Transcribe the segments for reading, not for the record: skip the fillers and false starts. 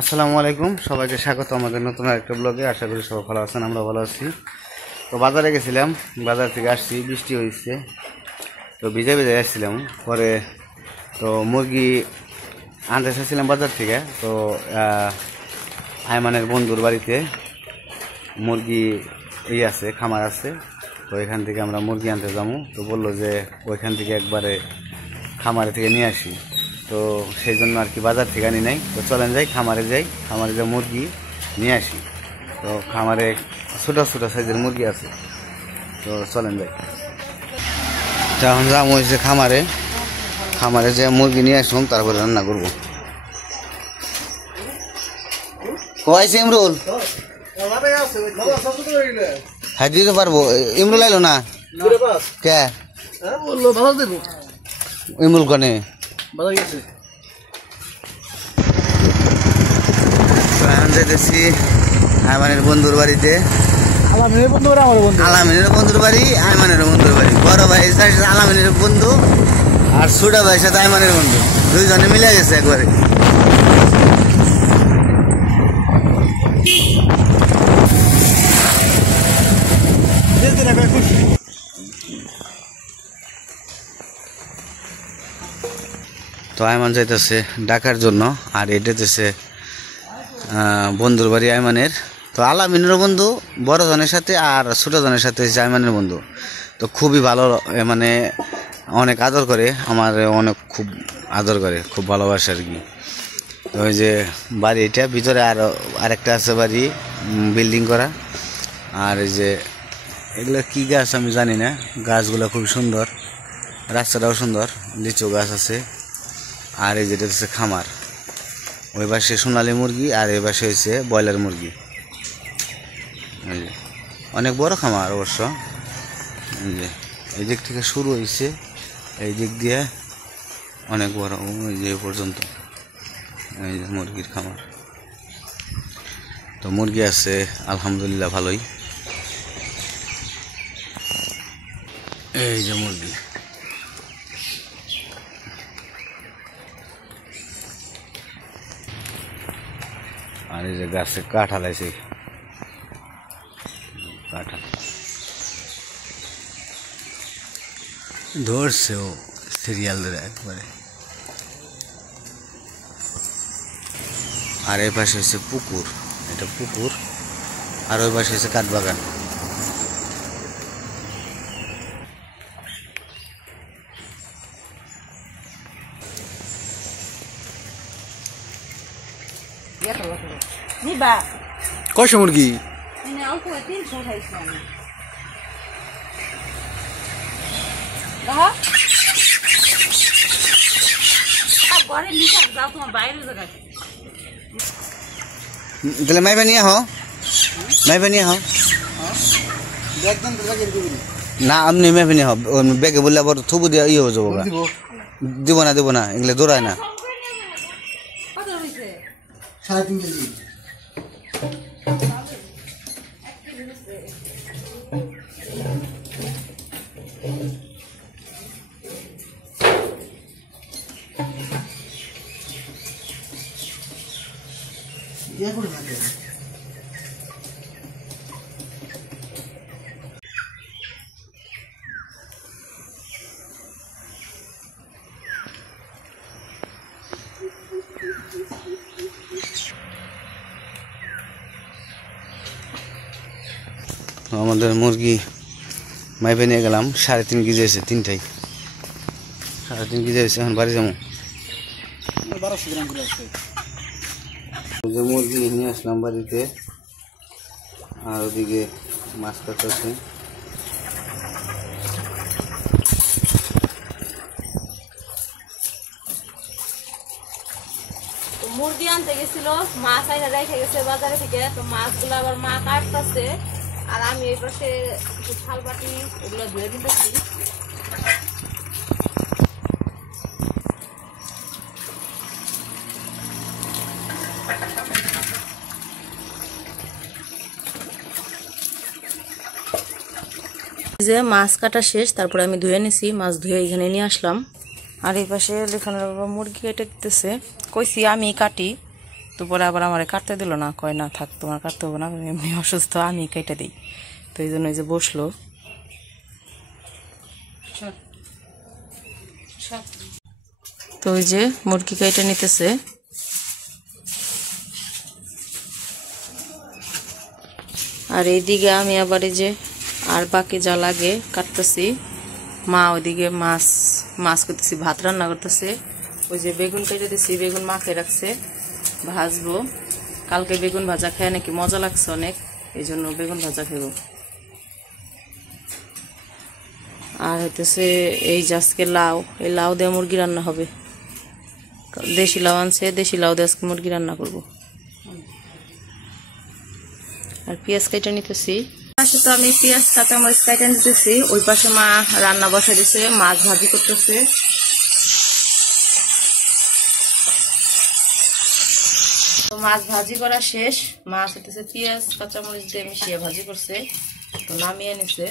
আসসালামু আলাইকুম, সবাইকে স্বাগত আমাদের নতুন একটা ব্লগে। আশা করি সবাই ভালো আছেন, আমরা ভালো আছি। তো বাজারে গেছিলাম, বাজার থেকে আসছি, বৃষ্টি হয়েছে, তো ভিজে ভিজে আসছিলাম। পরে তো মুরগি আনতে চাইছিলাম বাজার থেকে। তো আয়মানের বন্ধুর বাড়িতে মুরগি আছে, খামার আছে। তো এখান থেকে আমরা মুরগি আনতে যাবো। তো বললো যে ওইখান থেকে একবারে খামারে থেকে নিয়ে আসি। তো সেই জন্য আর কি বাজার থেকে আনি নাই। তো চলেন যাই, খামারে যাই, খামারে যে মুরগি নিয়ে আসি। তো খামারে ছোটো ছোটো সাইজের মুরগি আছে, তো চলেন যাই। এখন যাবো হয়েছে খামারে, খামারে যে মুরগি নিয়ে আসলাম তারপরে রান্না করবো। কয়েছে ইমরুল, হ্যাঁ দিতে পারবো। ইমরুল আইলো না কে? ইমরুল কনে যেতেছি আয়মানের বন্ধুর বাড়িতে। আলামিনের বন্ধুর বাড়ি, আয়মানের বন্ধুর বাড়ি। বড় ভাই আলামিনের বন্ধু আর ছোট ভাইয়ের সাথে আয়মানের বন্ধু, দুইজনে মিলে গেছে একবারে। তো আয়মান যাইতেছে ডাকার জন্য, আর এটাতেছে বন্ধুর বাড়ি আয়মানের। তো আলামিনেরও বন্ধু বড় জনের সাথে, আর ছোট জনের সাথে হচ্ছে আয়মানের বন্ধু। তো খুবই ভালো, মানে অনেক আদর করে, আমার অনেক খুব আদর করে, খুব ভালোবাসে আর কি। তো ওই যে বাড়ি, এটা ভিতরে আরেকটা আছে বাড়ি, বিল্ডিং করা। আর এই যে এগুলো কি গাছ আমি জানি না, গাছগুলো খুব সুন্দর, রাস্তাটাও সুন্দর, লিচু গাছ আছে। আর এই যেটা হচ্ছে খামার, ওই পাশে সোনালি মুরগি, আর এই পাশে হচ্ছে ব্রয়লার মুরগি। অনেক বড় খামার অবশ্য। এই দিক থেকে শুরু হয়েছে, এই দিক দিয়ে অনেক বড়, এই যে পর্যন্ত এই যে মুরগির খামার। তো মুরগি আছে আলহামদুলিল্লাহ ভালোই। এই যে মুরগি, আর এই যে গাছে কাঁঠাল আছে, কাঁঠাল ধরছে ও সিরিয়াল ধরে একবারে। আর এই পাশে হচ্ছে পুকুর, এটা পুকুর। আর ওই পাশে হচ্ছে কাঠবাগান। কয়শো মুরগি? তাহলে মাইবা নিয়ে হো, মাইবা নিয়ে হো না, আপনি মেপে নিয়ে হব বেগে বললে আবার থুবু দিয়ে ইয়ে হয়ে যাবো। দিব না, দিব না, এগুলো দৌড়ায় না। 3.5 কেজি। আমাদের মুরগি মাইপে নিয়ে গেলাম, 3.5 কেজি আছে, তিনটাই 3.5 কেজি আছে। এখন বাড়ি যাবো। মুরগি নিয়ে আসলাম বাড়িতে, আর ওদিকে মাছ কাটতেছে। মুরগি আনতে গেছিল, মাছ আইনা রেখে গেছে বাজারে থেকে। তো মাছগুলো আবার মা কাটতেছে, আর আমি এই পাশে থাল বাটি এগুলো ধুয়ে দিতেছি। যে মাছ কাটা শেষ, তারপরে আমি ধুয়ে নিছি, মাছ ধুয়ে এখানে নিয়ে আসলাম। আর এই পাশে এখানে মুরগি কেটে দিতেছে, কইছি আমি কাটি, তো পরে আবার আমার কাটতে দিল না, কয় না থাক তোমার কাটতে হবে না, এমনি অসুস্থ, আমি কেটে দিই। তো এই জন্য এই যে বসলো। তো ওই যে মুরগি কেটে নিতেছে। আর এইদিকে আমি আবার এই যে আর বাকি যা লাগে কাটতেছি। মা ওইদিকে মাছ করতেছি, ভাত রান্না করতেছে। ওই যে বেগুন কেটে দিছি, বেগুন মাখে রাখছে, ভাজবো। কালকে বেগুন ভাজা খেয়ে নাকি মজা লাগছে অনেক, এই জন্য বেগুন ভাজা খেব। আর হইতেছে এই যে আজকে লাউ, এই লাউ দিয়ে মুরগি রান্না হবে। দেশি লাউ আনছে, দেশি লাউ দিয়ে আজকে মুরগি রান্না করবো। আর পেঁয়াজ কেটে নিতেছি। পাশে তো আমি পেঁয়াজ কাঁচামরিচ কেটে নিতেছি, ওই পাশে মা রান্না বসা দিছে, মাছ ভাজি করতেছে। তো মাছ ভাজি করা শেষ, মাছ হইতেছে পেঁয়াজ কাঁচামরিচ দিয়ে মিশিয়ে ভাজি করছে, তো নামিয়ে নিছে।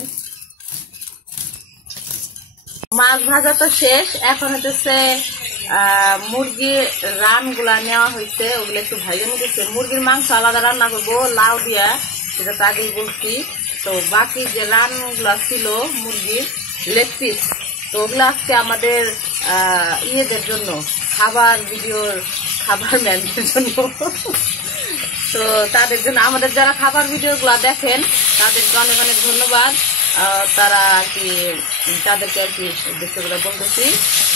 মাছ ভাজা তো শেষ, এখন হইতেছে মুরগির রানগুলা নেওয়া হয়েছে, ওগুলো একটু ভাইজে নিতেছে। মুরগির মাংস আলাদা রান্না করবো লাউ দিয়া, সেটা তো আগেই বলছি। তো বাকি যে রানগুলা ছিল মুরগির লেগ পিস, তো ওগুলো আজকে আমাদের ইয়েদের জন্য, খাবার ভিডিওর খাবার ম্যানদের জন্য। তো তাদের জন্য, আমাদের যারা খাবার ভিডিওগুলো দেখেন তাদেরকে অনেক অনেক ধন্যবাদ। তারা আর কি, তাদেরকে আর কি উদ্দেশ্য করে বলতেছি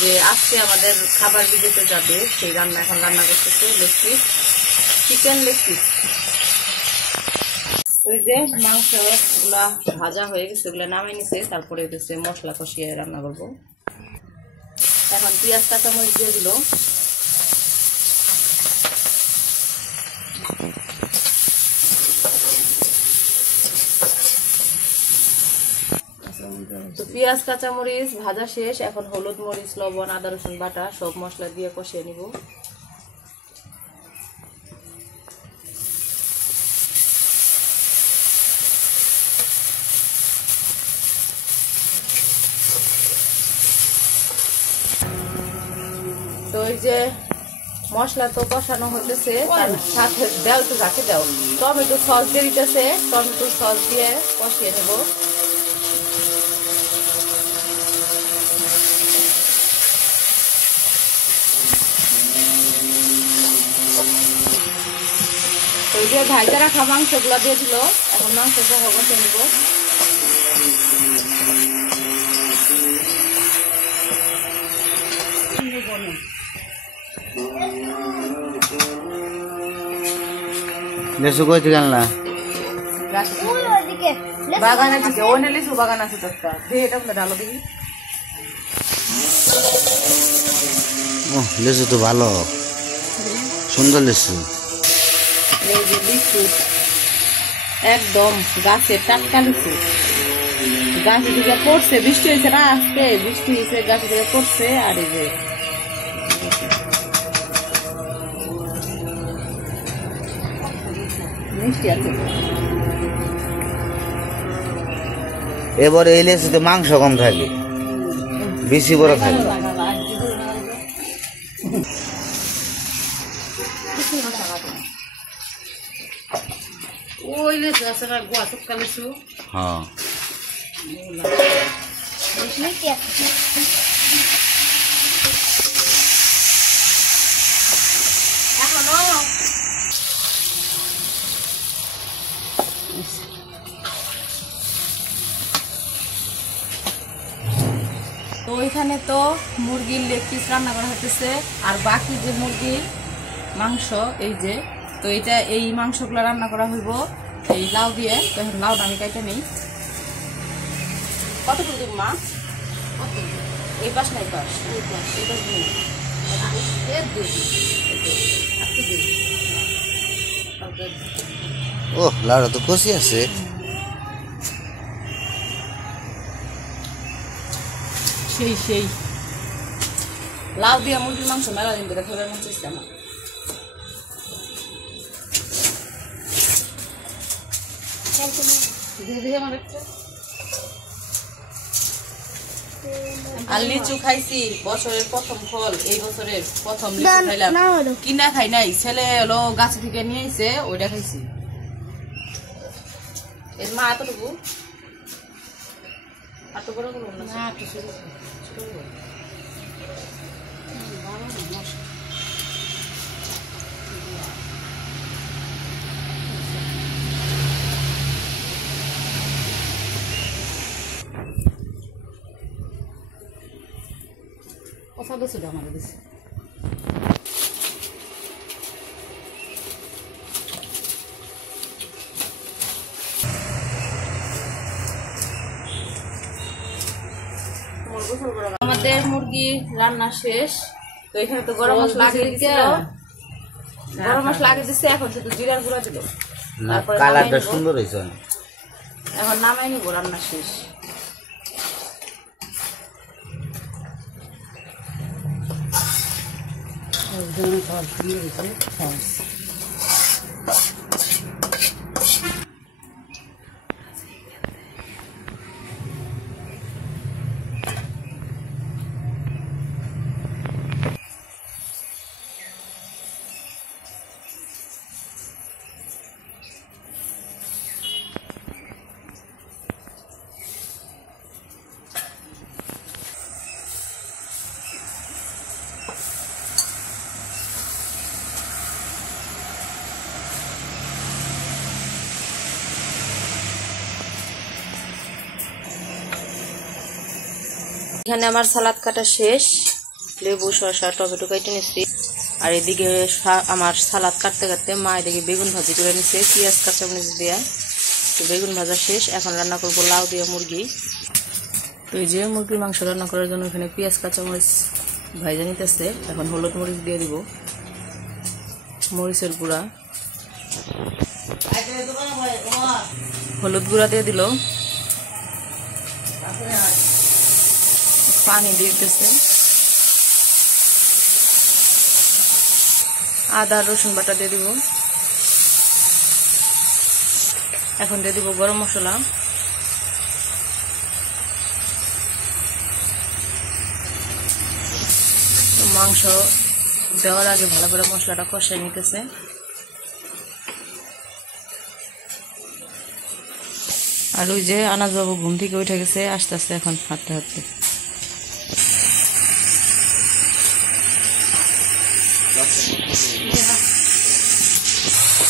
যে আজকে আমাদের খাবার ভিডিওতে যাবে সেই রান্না, এখন রান্না করতেছে leg piece, chicken leg piece. ওই যে মাংস গুলা ভাজা হয়ে গেছে, ওগুলো নামিয়ে নিছে, তারপরে হচ্ছে মশলা কষিয়ে রান্না করবো। এখন পেঁয়াজ কাঁচামরিচ দিয়ে দিল। তো পেঁয়াজ কাঁচামরিচ ভাজা শেষ, এখন হলুদ মরিচ লবণ আদা রসুন বাটা সব মশলা দিয়ে কষিয়ে নিব। তো এই যে মশলা তো কষানো হতেছে, তার সাথে দেও তো রাখে দাও, টমেটো সস দিয়ে দিতেছে, টমেটো সস দিয়ে কষিয়ে নেব। ওই যে ভাইজা রাখা মাংসগুলো দিয়ে দিল, এখন মাংস সহ কষে নেব। লেসু কই থেকে আনলা? বাগান আছে, ওনে লিচু বাগান আছে তো একটা, এটা ঢালো দেখি। ও লেসু তো ভালো, সুন্দর লেসু। এই যে লিচু একদম গাছের টাটকা লিচু, গাছে দিকে পড়ছে, বৃষ্টি হয়েছে না আজকে, বৃষ্টি হয়েছে গাছে দিকে পড়ছে। আর এই যে মিষ্টি আছে। এবারে এই লেসুতে মাংস কম থাকে, বেশি বড় থাকে। ওই লিচু আছে না, গোয়া চুক্কা লিচু। হ্যাঁ এখনো তো ওইখানে তো মুরগির লেগ পিস রান্না করা হতেছে, আর বাকি যে মুরগির মাংস এই যে, তো এটা এই মাংসগুলো রান্না করা হইব এই লাউ দিয়ে। তো এখন লাউটা আমি কাইটা নেই। কতটুকু দেব মা? এই পাশ না এই পাশ, এই পাশ ও লাউটা তো কষি আছে। সেই সেই লাউ দিয়ে মুরগির মাংস মেলা দিন ধরে খেলার মন চাইছে আমার। দিয়ে দিয়ে আমার একটা আর লিচু খাইছি, বছরের প্রথম ফল, এই বছরের প্রথম লিচু খাইলাম। কিনা খাই নাই, ছেলে হলো গাছ থেকে নিয়ে এসে ওইটা খাইছি। এর মা এতটুকু এত বড় করুন না, কথা বেশি আমার বেশি। আমাদের মুরগি রান্না শেষ। তো এখানে তো গরম মশলা লাগিয়ে দিচ্ছে, গরম মশলা লাগিয়ে দিচ্ছে। এখন শুধু জিরার গুঁড়া দিল, তারপরে কালারটা সুন্দর হয়েছে। এখন নামাই নিব, রান্না শেষ। এখানে আমার সালাদ কাটা শেষ, লেবু শসা টমেটো কেটে নিচ্ছি। আর এদিকে আমার সালাদ কাটতে কাটতে মা এদিকে বেগুন ভাজি করে নিচ্ছে পেঁয়াজ কাঁচামরিচ দিয়ে। তো বেগুন ভাজা শেষ, এখন রান্না করবো লাউ দিয়ে মুরগি। তো এই যে মুরগির মাংস রান্না করার জন্য এখানে পেঁয়াজ কাঁচামরিচ ভাজা নিতেছে। এখন হলুদ মরিচ দিয়ে দিব, মরিচের গুঁড়া, হলুদ গুঁড়া দিয়ে দিল, পানি দিয়ে দিতেছে, আদা রসুন বাটা দিয়ে দিব। এখন দিয়ে দিব গরম মশলা, মাংস দেওয়ার আগে ভালো করে মশলাটা কষাই নিতেছে। আর ওই যে আনাজ বাবু ঘুম থেকে উঠে গেছে, আস্তে আস্তে এখন হাঁটতে হাঁটতে।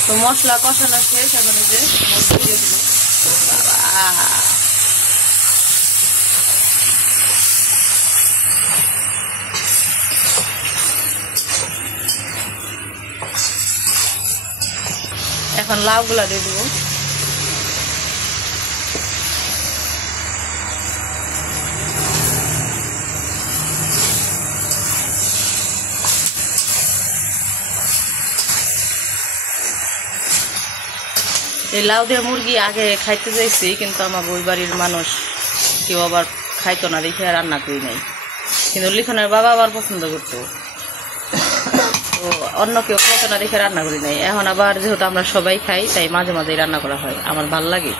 তো মশলা কষানো শেষ, এখন এই যে মুরগি দিয়ে দিল। এখন লাউ গুলা দিয়ে দিব। এই লাউ দিয়ে মুরগি আগে খাইতে চাইছি, কিন্তু আমার বই বাড়ির মানুষ কেউ আবার খাইতো না দেখে রান্না করি নাই। কিন্তু লিখনের বাবা আবার পছন্দ করতো, তো অন্য কেউ খাইতো না দেখে রান্না করি নাই। এখন আবার যেহেতু আমরা সবাই খাই, তাই মাঝে মাঝেই রান্না করা হয়, আমার ভাল লাগে।